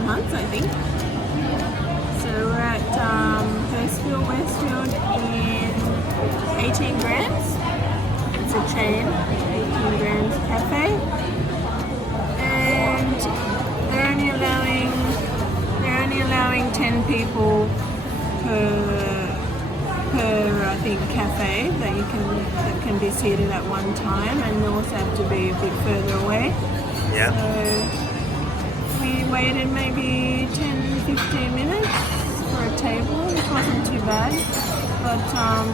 2 months, I think. So we're at Hurstville, Westfield in 18 grams. It's a chain, 18 grams cafe. And they're only allowing 10 people per I think cafe that can be seated at one time, and they also have to be a bit further away. Yeah. So we waited maybe 10-15 minutes for a table, which wasn't too bad. But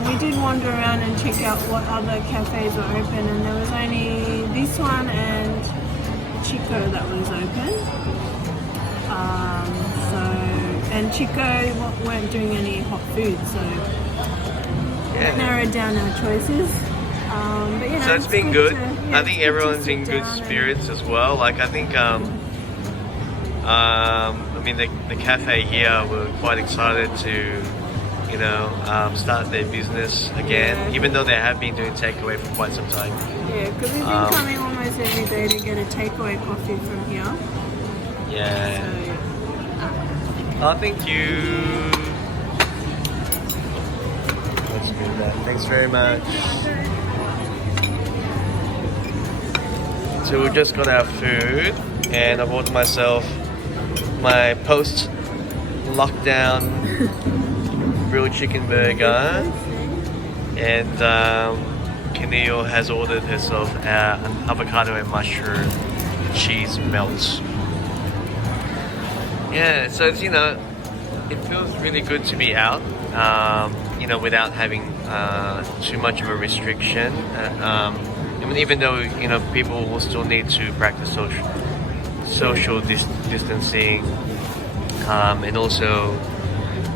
we did wander around and check out what other cafes were open, and there was only this one and Chico that was open. And Chico weren't doing any hot food, so that narrowed down our choices. But, you know, so it's been good. I think everyone's in good and spirits as well. Like I think, I mean, the cafe here were quite excited to, you know, start their business again, even though they have been doing takeaway for quite some time. Yeah, because we've been coming almost every day to get a takeaway coffee from here. Yeah. So, Oh, thank you. Let's do that. Thanks very much. So we just got our food, and I've ordered myself my post-lockdown grilled chicken burger, and Kinuyo has ordered herself an avocado and mushroom cheese melt. Yeah, so it's, you know, it feels really good to be out, you know, without having too much of a restriction. I mean, even though, you know, people will still need to practice social distancing, and also,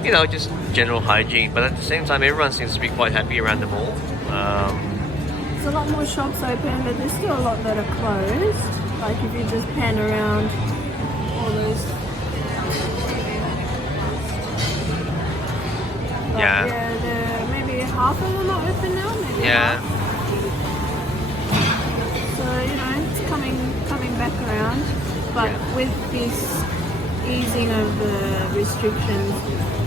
you know, just general hygiene. But at the same time, everyone seems to be quite happy around the mall. There's a lot more shops open, but there's still a lot that are closed. Like if you just pan around all those. Yeah, maybe half of them are open now. Maybe half. So, you know, it's coming back around. But with this easing of the restrictions,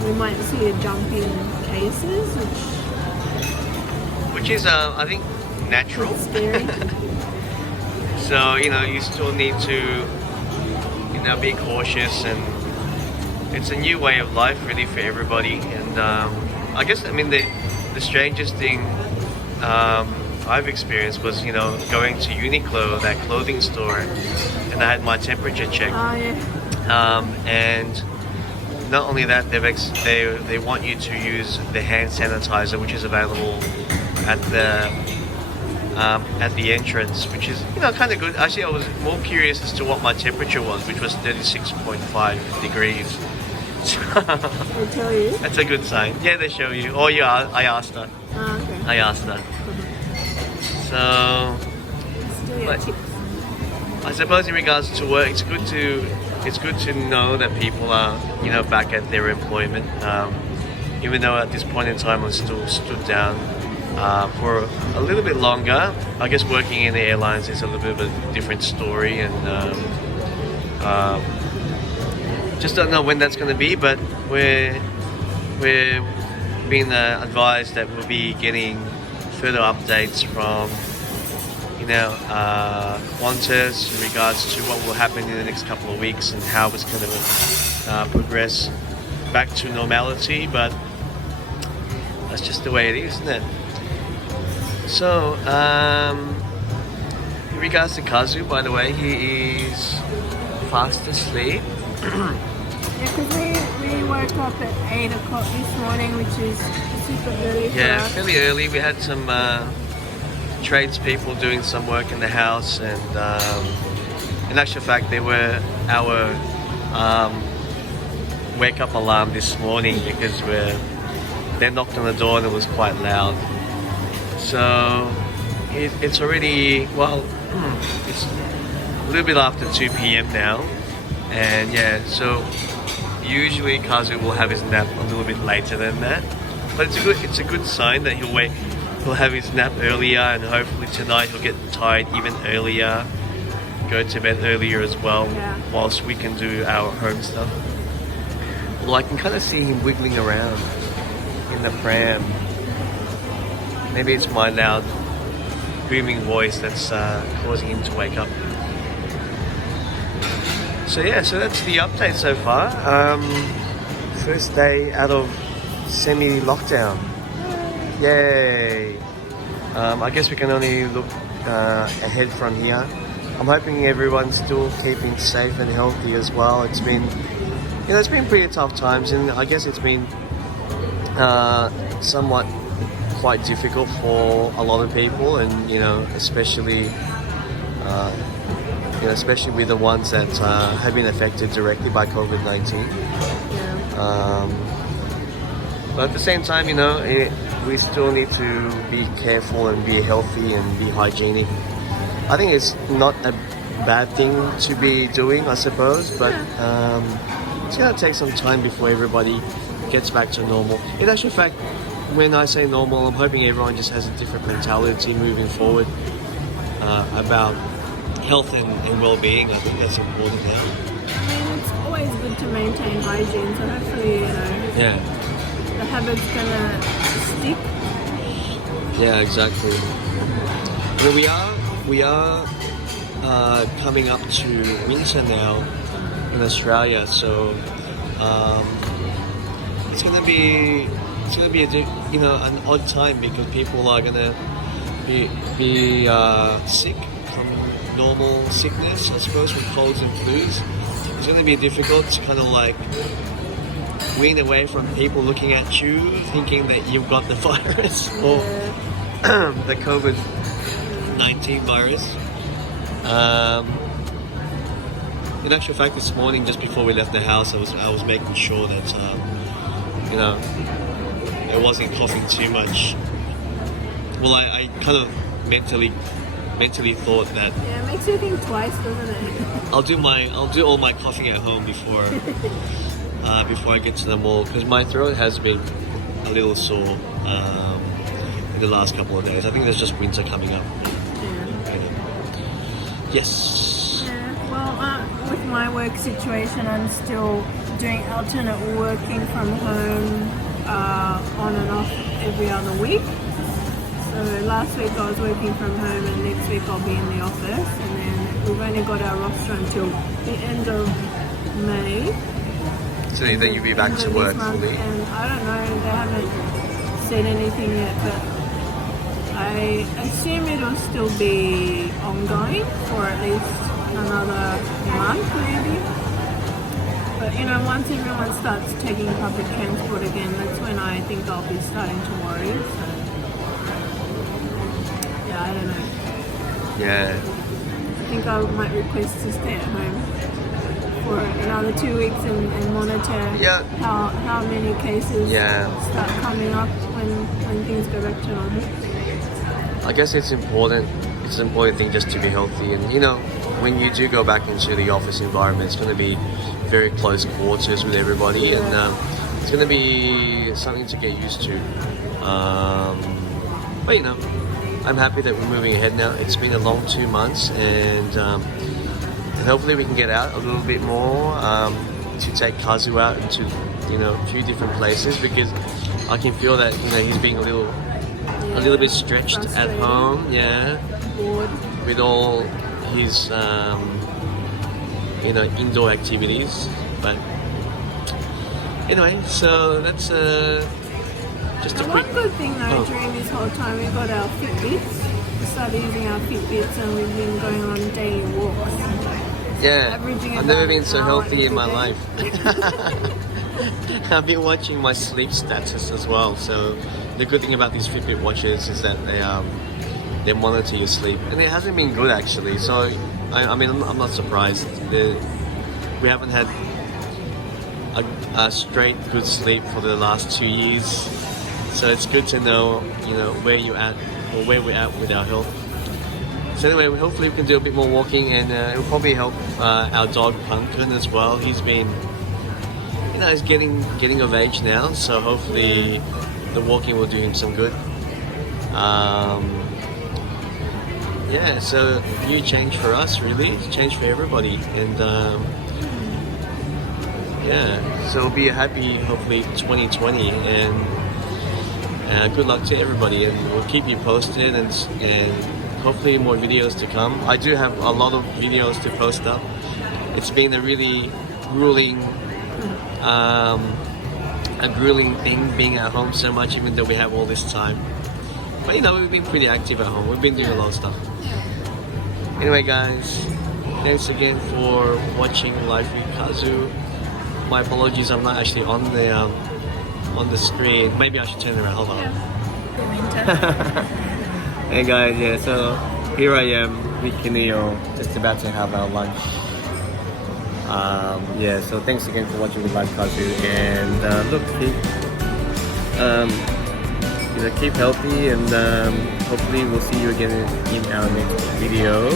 we might see a jump in cases, which is, I think, natural. Scary. So, you know, you still need to, you know, be cautious, and it's a new way of life really for everybody. And I guess, I mean, the strangest thing I've experienced was, you know, going to Uniqlo, that clothing store, and I had my temperature checked. Oh, yeah. And not only that, they want you to use the hand sanitizer, which is available at the entrance, which is, you know, kind of good. Actually, I was more curious as to what my temperature was, which was 36.5 degrees. They tell you? That's a good sign. Yeah, they show you. Or I asked her. Oh, okay. I asked her. So, I suppose in regards to work, it's good to know that people are, you know, back at their employment. Even though at this point in time I'm still stood down for a little bit longer. I guess working in the airlines is a little bit of a different story, and just don't know when that's going to be. But we're being advised that we'll be getting further updates from, you know, Qantas in regards to what will happen in the next couple of weeks and how it's going to progress back to normality. But that's just the way it is, isn't it? So, in regards to Kazu, by the way, he is fast asleep. Yeah, because we woke up at 8 o'clock this morning, which is super early for Yeah, us. fairly early. We had some tradespeople doing some work in the house, and in actual fact, they were our wake-up alarm this morning, because they knocked on the door and it was quite loud. So it's already, well, it's a little bit after 2 p.m. now, and yeah, so usually Kazu will have his nap a little bit later than that, but it's a good sign that he'll have his nap earlier, and hopefully tonight he'll get tired even earlier. go to bed earlier as well, Yeah. whilst we can do our home stuff. Well, I can kind of see him wiggling around in the pram. Maybe it's my loud, booming voice that's causing him to wake up. So yeah, so that's the update so far. First day out of semi-lockdown. Yay! I guess we can only look ahead from here. I'm hoping everyone's still keeping safe and healthy as well. It's been, it's been pretty tough times, and I guess it's been somewhat quite difficult for a lot of people, and especially especially with the ones that have been affected directly by COVID-19. Yeah. But at the same time, we still need to be careful and be healthy and be hygienic. I think it's not a bad thing to be doing, I suppose, but it's going to take some time before everybody gets back to normal. In actual fact, when I say normal, I'm hoping everyone just has a different mentality moving forward about health and well-being. I think that's important now. I mean, it's always good to maintain hygiene, so hopefully, Yeah. the habit's gonna stick. Yeah, exactly. Well, we are coming up to winter now in Australia, so it's gonna be an odd time, because people are gonna be sick from normal sickness, I suppose, with colds and flus. It's gonna be difficult to kind of like wean away from people looking at you thinking that you've got the virus or the COVID-19 virus. In actual fact, this morning, just before we left the house, I was making sure that I wasn't coughing too much. Well, I kind of mentally thought that. Yeah, it makes you think twice, doesn't it? I'll do all my coughing at home before I get to the mall, because my throat has been a little sore in the last couple of days. I think there's just winter coming up. Yeah. Yes. Yeah. Well, with my work situation, I'm still doing alternate working from home on and off every other week. So last week I was working from home, and next week I'll be in the office, and then we've only got our roster until the end of May. So then you'll be back to work fully. And I don't know, they haven't said anything yet, but I assume it'll still be ongoing for at least another month maybe. But once everyone starts taking public transport again, that's when I think I'll be starting to worry. So yeah, I don't know. Yeah. I think I might request to stay at home for another 2 weeks and monitor how many cases start coming up when things go back to normal. I guess it's important. It's an important thing just to be healthy, and when you do go back into the office environment, it's going to be very close quarters with everybody, and it's going to be something to get used to. But I'm happy that we're moving ahead now. It's been a long 2 months, and hopefully we can get out a little bit more to take Kazu out into a few different places, because I can feel that he's being a little bit stretched at home. Yeah, Bored. with all his indoor activities. But anyway, so that's just a quick. One good thing though, during this whole time, we got our Fitbits. We started using our Fitbits, and we've been going on daily walks. Yeah, Averaging I've never about been an so hour healthy in my every life. I've been watching my sleep status as well. So the good thing about these Fitbit watches is that they monitor your sleep, and it hasn't been good actually. So I mean, I'm not surprised. We haven't had a straight good sleep for the last 2 years. So it's good to know, where you're at or where we're at with our health. So anyway, hopefully we can do a bit more walking, and it'll probably help our dog Pumpkin as well. He's been, he's getting of age now, so hopefully the walking will do him some good. yeah, so new change for us, really, change for everybody, and yeah, so be happy, hopefully 2020, and good luck to everybody, and we'll keep you posted, and hopefully more videos to come. I do have a lot of videos to post up. It's been a really grueling thing being at home so much, even though we have all this time. But you know, we've been pretty active at home. We've been doing a lot of stuff. Anyway, guys, thanks again for watching Life with Kazu. My apologies, I'm not actually on the screen. Maybe I should turn it around. Hold on. Hey guys, yeah. So here I am with Kinuyo, just about to have our lunch. Yeah. So thanks again for watching with Life Kazu, and look, keep healthy, and hopefully we'll see you again in our next video.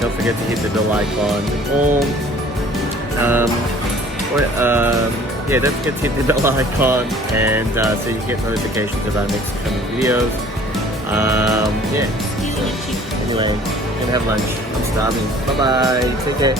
Don't forget to hit the bell icon, yeah, don't forget to hit the bell icon, and so you get notifications of our next coming videos. Yeah. So, anyway, gonna have lunch. I'm starving. Bye bye. Take care.